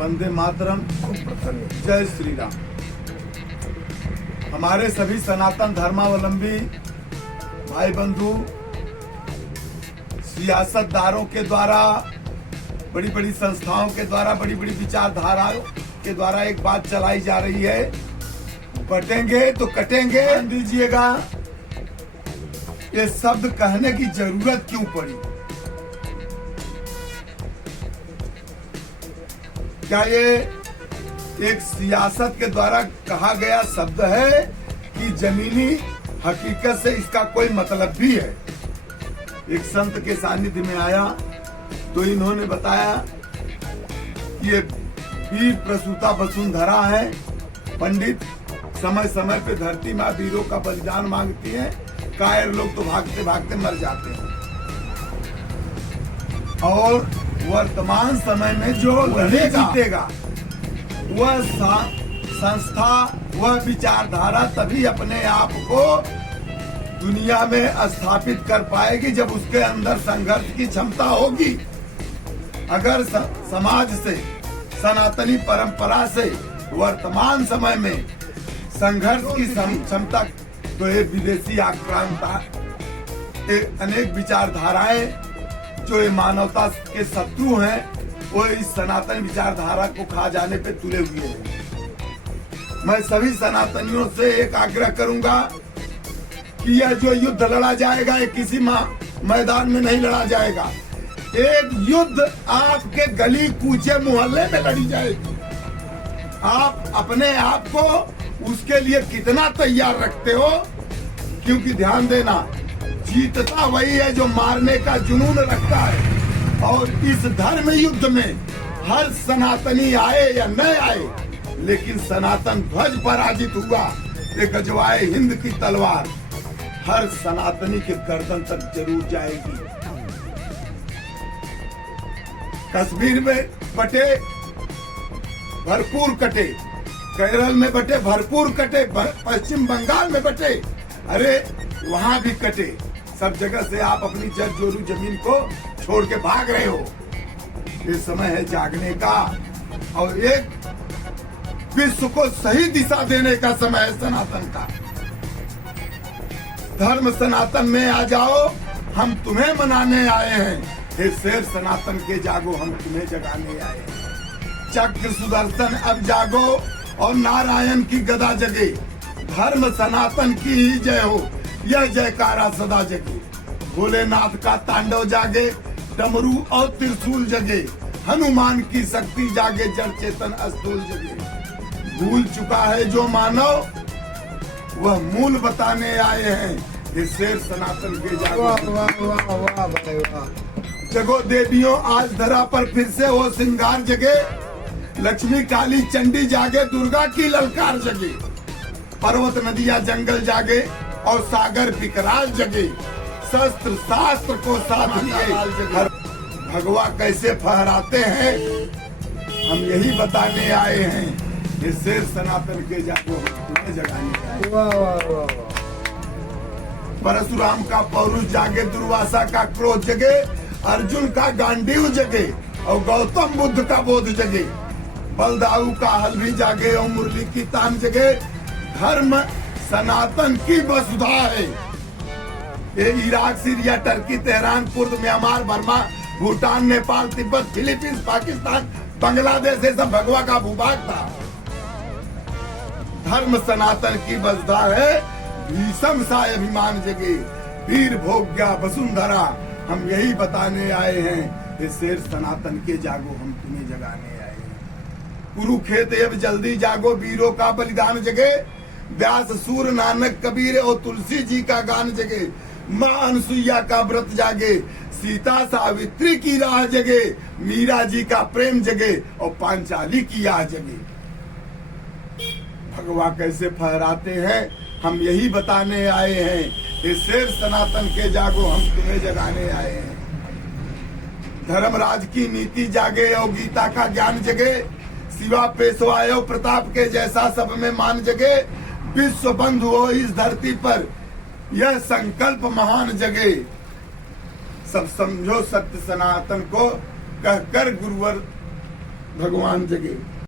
वंदे मातरम, जय श्री राम। हमारे सभी सनातन धर्मावलंबी भाई बंधु सियासतदारों के द्वारा, बड़ी बड़ी संस्थाओं के द्वारा, बड़ी बड़ी विचारधाराओं के द्वारा एक बात चलाई जा रही है, बटेंगे तो कटेंगे। ध्यान दीजिएगा, ये शब्द कहने की जरूरत क्यों पड़ी? क्या ये एक सियासत के द्वारा कहा गया शब्द है कि जमीनी हकीकत से इसका कोई मतलब भी है? एक संत के सानिध्य में आया तो इन्होंने बताया कि ये वीर प्रसूता वसुंधरा है। पंडित समय समय पे धरती माँ वीरों का बलिदान मांगती है, कायर लोग तो भागते भागते मर जाते हैं। और वर्तमान समय में जो लड़े जीतेगा वह संस्था, वह विचारधारा तभी अपने आप को दुनिया में स्थापित कर पाएगी जब उसके अंदर संघर्ष की क्षमता होगी। अगर समाज से, सनातनी परंपरा से वर्तमान समय में संघर्ष की क्षमता, तो ये विदेशी आक्रांता, अनेक विचारधाराएं जो ये मानवता के शत्रु हैं, वो इस सनातन विचारधारा को खा जाने पे तुले हुए हैं। मैं सभी सनातनियों से एक आग्रह करूंगा कि यह जो युद्ध लड़ा जाएगा, ये किसी मैदान में नहीं लड़ा जाएगा। एक युद्ध आपके गली कूचे मोहल्ले में लड़ी जाएगी। आप अपने आप को उसके लिए कितना तैयार रखते हो, क्योंकि ध्यान देना, जीतता वही है जो मारने का जुनून रखता है। और इस धर्म युद्ध में हर सनातनी आए या न आए, लेकिन सनातन ध्वज पराजित हुआ। एक गजवाए हिंद की तलवार हर सनातनी के गर्दन तक जरूर जाएगी। कश्मीर में बटे भरपूर कटे, केरल में बटे भरपूर कटे, पश्चिम बंगाल में बटे, अरे वहां भी कटे। सब जगह से आप अपनी जड़ जोरू जमीन को छोड़ के भाग रहे हो। ये समय है जागने का और एक विश्व को सही दिशा देने का समय है सनातन का। धर्म सनातन में आ जाओ, हम तुम्हें मनाने आए हैं। हे शेर सनातन के जागो, हम तुम्हें जगाने आए हैं। चक्र सुदर्शन अब जागो और नारायण की गदा जगे। धर्म सनातन की ही जय हो, यह जयकारा सदा जगे। भोलेनाथ का तांडव जागे, डमरू और त्रिशूल जगे। हनुमान की शक्ति जागे, जड़ चेतन अस्तूल जगे। भूल चुका है जो मानव, वह मूल बताने आए हैं। ये शेर सनातन के जागो। वाह वाह वाह भाई वाह। जगो देवियों, आज धरा पर फिर से हो श्रृंगार जगे। लक्ष्मी काली चंडी जागे, दुर्गा की ललकार जगे। पर्वत नदियां जंगल जागे और सागर विकराल जगे। शस्त्र शास्त्र को साथ लिए भगवा कैसे फहराते हैं, हम यही बताने आए हैं। ये शेर सनातन के जागो, तुम्हें जगाने आए। वाह वाह वाह। परशुराम का पौरुष जागे, दुर्वासा का क्रोध जगे, अर्जुन का गांडीव जगे और गौतम बुद्ध का बोध जगे। बलदाऊ का हल भी जागे और मुरली की तान जगे। धर्म सनातन की वसुधा है। ये Iraq, Syria, Turkey, Tehran, Kurd, Myanmar, Burma, Bhutan, Nepal, Tibet, Philippines, Pakistan, Bangladesh, ये सब भगवा का भूभाग था। धर्म सनातन की वसुधा है। भीषम सा अभिमान जगे, वीर भोग गया वसुंधरा, हम यही बताने आए हैं। ये शेर सनातन के जागो, हम तुम्हें जगाने आए हैं। कुरुक्षेत्र अब जल्दी जागो, वीरों का बलिदान जगे। व्यास, सूर, नानक, कबीर और तुलसी जी का गान जगे। माँ अनसुईया का व्रत जागे, सीता सावित्री की राह जगे। मीरा जी का प्रेम जगे और पांचाली की आह जगे। भगवा कैसे फहराते हैं, हम यही बताने आए हैं। ये शेर सनातन के जागो, हम तुम्हें जगाने आए हैं। धर्मराज की नीति जागे और गीता का ज्ञान जगे। शिवा पेशवा और प्रताप के जैसा सब में मान जगे। विश्व बंधु हो इस धरती पर, यह संकल्प महान जगे। सब समझो सत्य सनातन को, कहकर गुरुवर भगवान जगे।